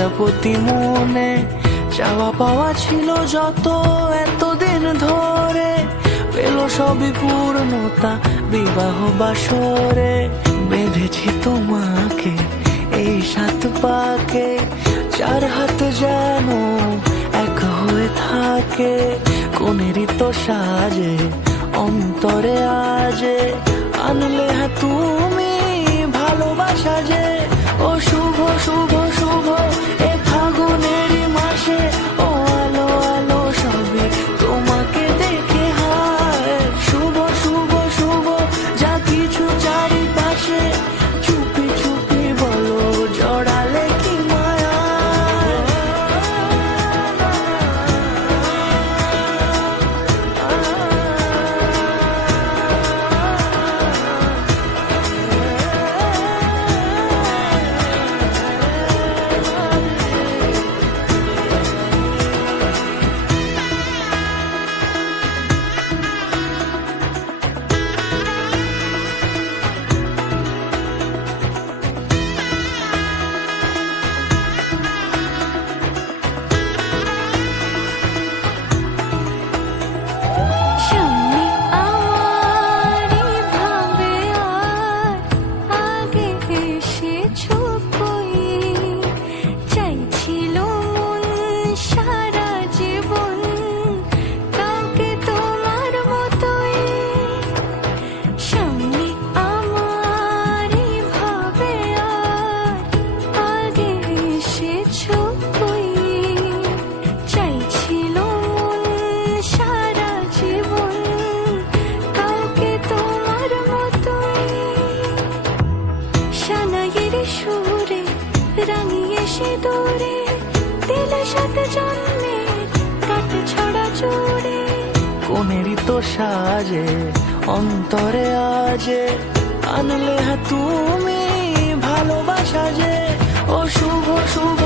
প্রজাপতি মনে চাওয়া পাওয়া ছিল যত এতদিন ধরে, পেল সবই পূর্ণতা বিবাহ বাসরে। বেঁধেছি তোমাকে এই 7 পাকে, 4 হাত যেন এক হয়ে থাকে। কোনেরই তো সাজে অন্তরে আজে, আনলে হ্যাঁ তুমি ভালোবাসা যে। ও শুভ শুভ শুভ এ ফাগুনেরই মাসে, ও আলো আলো সবে তোমাকে দেখে হায়। শুভ শুভ শুভ যা কিছু চারিপাশে, চুপি চুপি বলো জড়ালে কি মায়া। সুরে রাঙিয়ে সে দূরে দিল 7 জন্মে কাট ছড়া জোরে। কোনেরই তো সাজে অন্তরে আজে, আনলে হ্যাঁ তুমি ভালোবাসা যে। ও শুভ শুভ